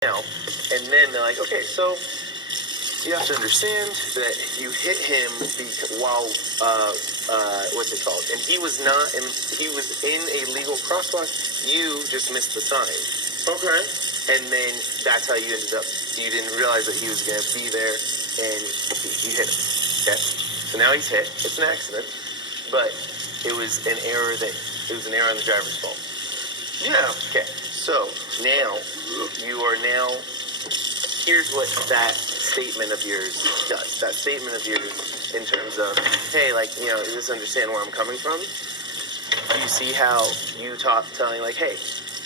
now, and then they're like, okay, so you have to understand that you hit him while what's it called? And he was in a legal crosswalk. You just missed the sign. Okay. And then that's how you ended up. You didn't realize that he was going to be there, and you hit him. Okay. So now he's hit. It's an accident, but it was an error on the driver's fault. Yeah. Okay. So now here's what that statement of yours does. That statement of yours in terms of, hey, like, just understand where I'm coming from. You see how you telling like, hey,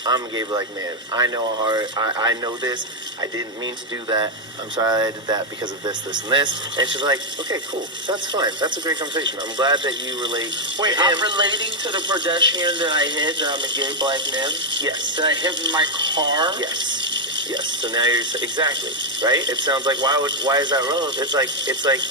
I'm a gay black man. I know I know this. I didn't mean to do that. I'm sorry I did that because of this, this, and this. And she's like, okay, cool. That's fine. That's a great conversation. I'm glad that you relate. Wait, I'm relating to the pedestrian that I hit, that I'm a gay black man? Yes. That I hit my car? Yes. Yes. So now you're exactly right. It sounds like why is that relevant? It's like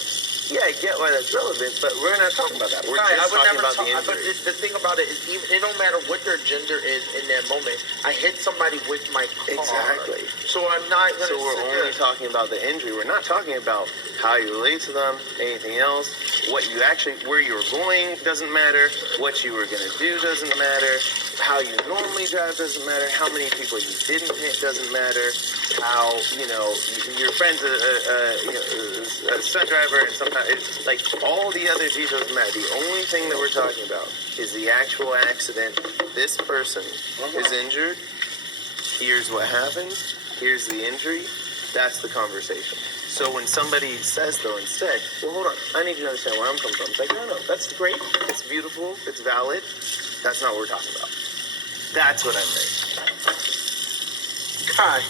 yeah, I get why that's relevant, but we're not talking about that. We're just talking about the injury. But the thing about it is, it don't matter what their gender is in that moment. I hit somebody with my car. Exactly. So I'm not going to. So we're only talking about the injury. We're not talking about how you relate to them, anything else. Where you were going doesn't matter. What you were going to do doesn't matter. How you normally drive doesn't matter. How many people you didn't hit doesn't matter. How, your friend's a stunt driver, and sometimes it's like all the other details matter. The only thing that we're talking about is the actual accident. This person is injured. Here's what happened. Here's the injury. That's the conversation. So when somebody says, though, instead, well, hold on, I need you to understand where I'm coming from. It's like, no, that's great. It's beautiful. It's valid. That's not what we're talking about. That's what I'm saying. Kai.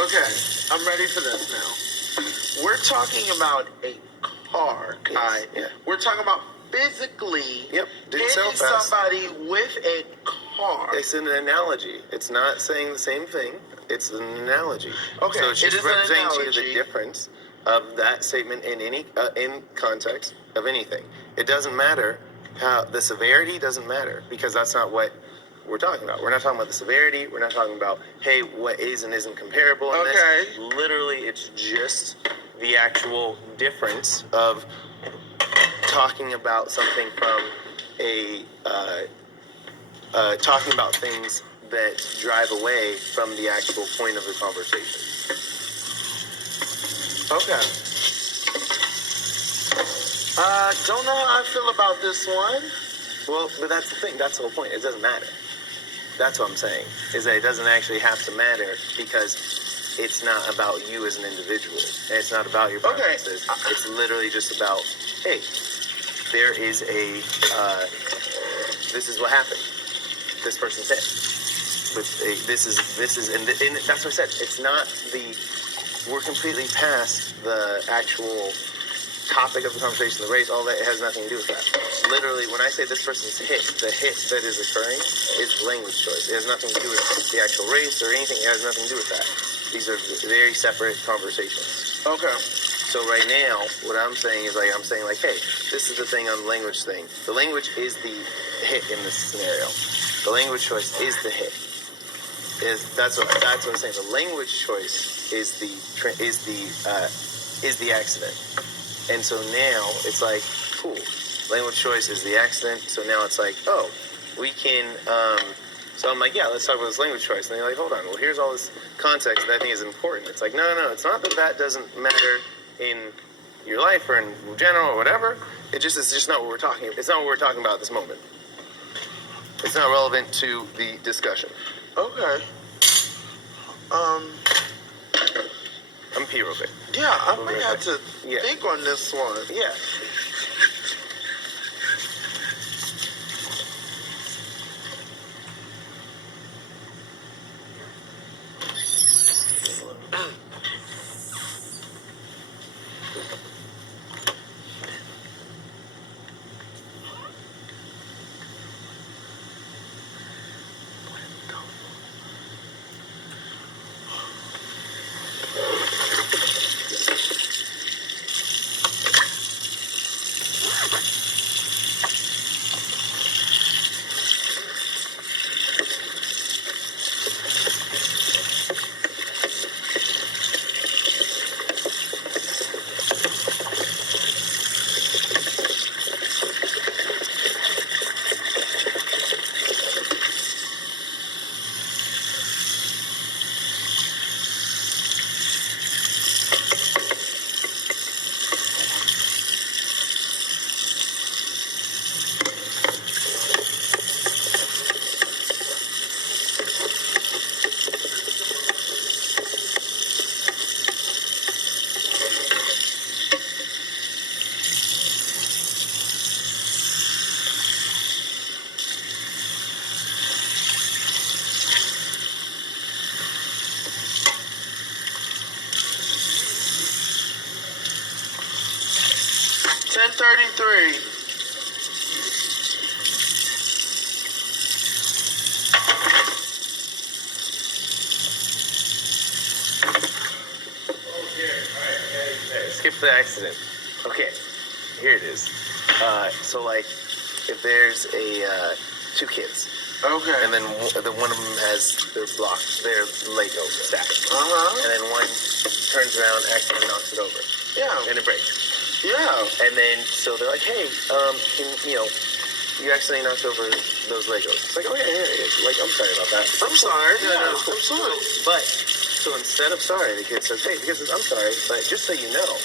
Okay, I'm ready for this now. We're talking about a car, Kai. Yes, yeah. We're talking about physically hitting somebody with a car. It's an analogy. It's not saying the same thing. It's an analogy. Okay, so it's just representing to you the analogy. Difference of that statement in any in context of anything. It doesn't matter how the severity doesn't matter, because that's not what we're talking about. We're not talking about the severity. We're not talking about, hey, what is and isn't comparable in this. Literally, it's just the actual difference of talking about something from talking about things that drive away from the actual point of the conversation. Okay. Don't know how I feel about this one. Well, but that's the thing. That's the whole point. It doesn't matter. That's what I'm saying, is that it doesn't actually have to matter, because it's not about you as an individual, and it's not about your preferences. Okay. It's literally just about, hey, there is this is what happened. This person's hit. This is, and that's what I said. It's not we're completely past the actual topic of the conversation, the race, all that. It has nothing to do with that. Literally, when I say this person's hit, the hit that is occurring is language choice. It has nothing to do with the actual race or anything. It has nothing to do with that. These are very separate conversations. Okay. So right now, what I'm saying is I'm saying hey, this is the thing on the language thing. The language is the hit in this scenario. The language choice is the hit. That's what I'm saying. The language choice is the accident. And so now it's like, cool. Language choice is the accident. So now it's like, oh, we can. So I'm like, yeah, let's talk about this language choice. And they're like, hold on. Well, here's all this context that I think is important. It's like, no. It's not that doesn't matter in your life or in general or whatever. It's just not what we're talking about. It's not what we're talking about at this moment. It's not relevant to the discussion. Okay. I'm pee real quick. Yeah, I might have to think on this one. Yeah. 10:33. Skip the accident. Okay, here it is. So like, if there's two kids, Okay. and then one of them has their Lego stack, and then one turns around, accidentally knocks it over, Yeah. and it breaks. Yeah. And then so they're like, hey, you accidentally knocked over those Legos. It's like, oh yeah. Like, I'm sorry about that. I'm sorry. No, I'm sorry. But so instead of sorry, the kid says, hey, the kid says, I'm sorry, but just so you know,